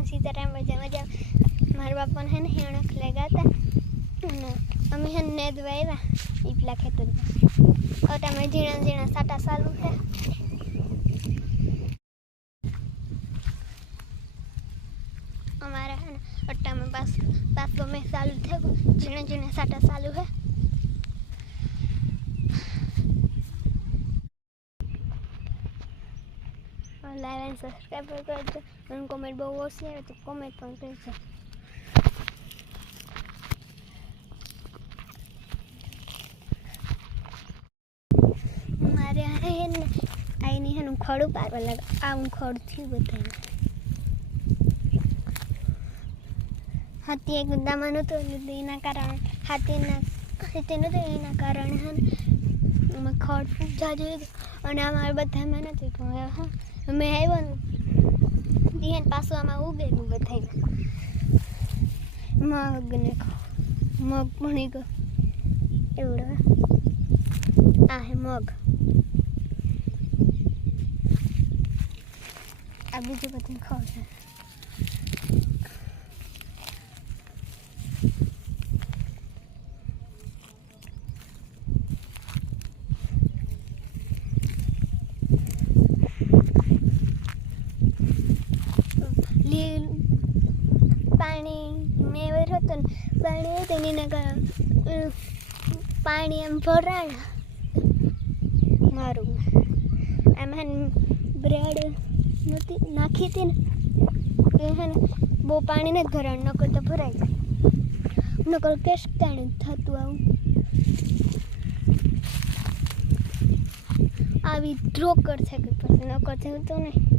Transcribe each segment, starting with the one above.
भगवान सीताराम मजा मजा मार बापा है ना हेणख लगा था अमी है ने दवाईवा इपला खेतर और तमे झीणा झीणा साटा चालू है हमारा है ना अट्टा में बस में चालू थे झीणा झीणा साटा चालू है लाइक एंड सब्सक्राइब कर दो और कमेंट बहुत से है तो कमेंट पण करજો मारे है ने आई नहीं है खड़ू पारवा लगा आ खड़ थी बताई हाथी एक दामन तो एना कारण हाथी ना तो एना कारण है मैं खड़ जाजो और हमारे बता में नहीं कहूँ हाँ मैं है वन दिहन पासो आमा उगे बताई मग ने मग मणी को एवढं आहे मग अब बीजू बतन खाओ पानी में होता पानी तेनी ना पानी एम भरा मारू एम है ब्रेड नाखी थी है बो पानी नहीं भरा नकर तो भराई नकर केस पानी थतु आवी ड्रो कर सके पर नकर तो नहीं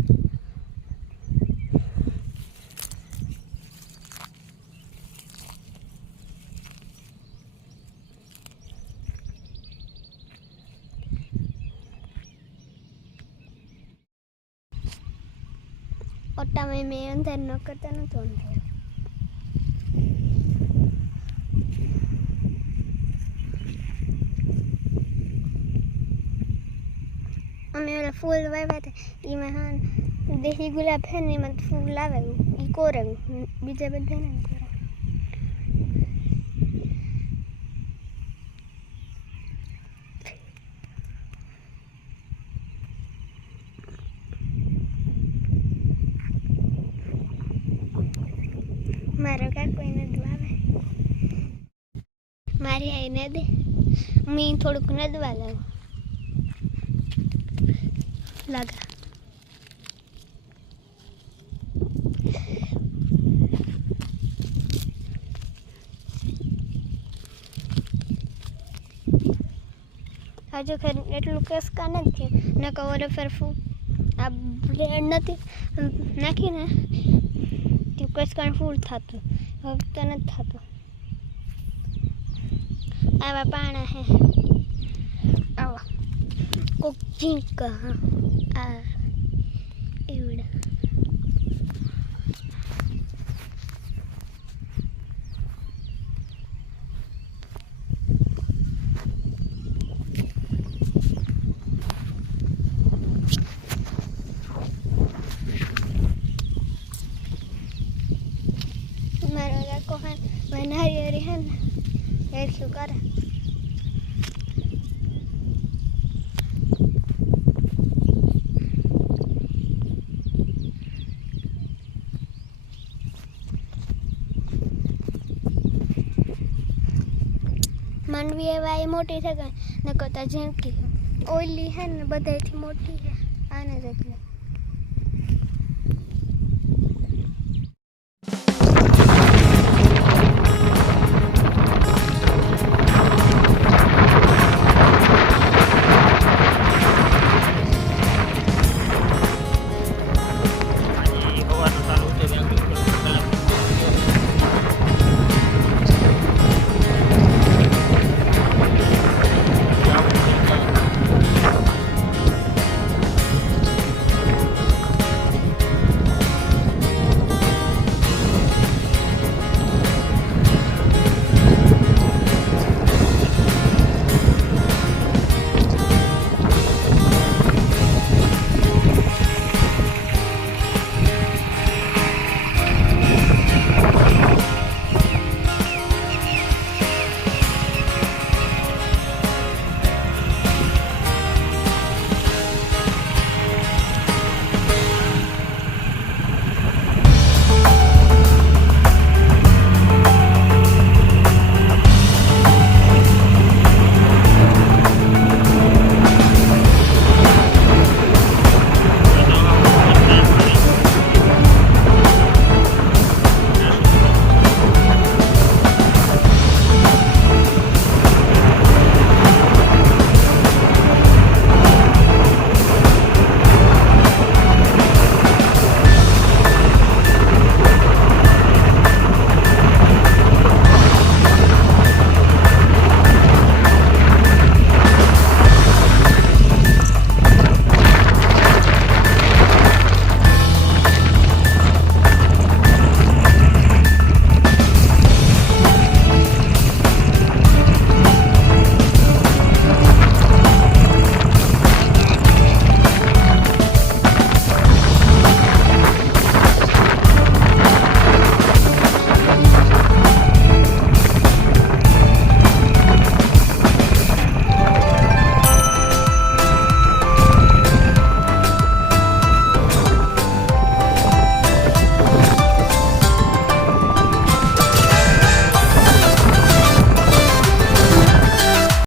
ओटा में अंदर न करता ना तो अंदर हमें वाला फूल वाया थे ये में हाँ देसी गुलाब है नहीं मत फूल लावे ये कोरंग बीजे बदले नहीं कोरंग मारो क्या कोई न दबावे मारी आई न दे मैं थोड़क न दबा लगा हजू खैर एटलू केस का नहीं न कवर फिर आ ब्रेड नहीं नाखी ने केस का फूल था तो नहीं था तो आवा पाना है आवा कुकिंग का आ एवढा मारा को है मैंने हरी है ना यार क्यों कर मानवी है वाई मोटी थे न कहता झेंकी ओली है न बधाई थी मोटी है आने जगह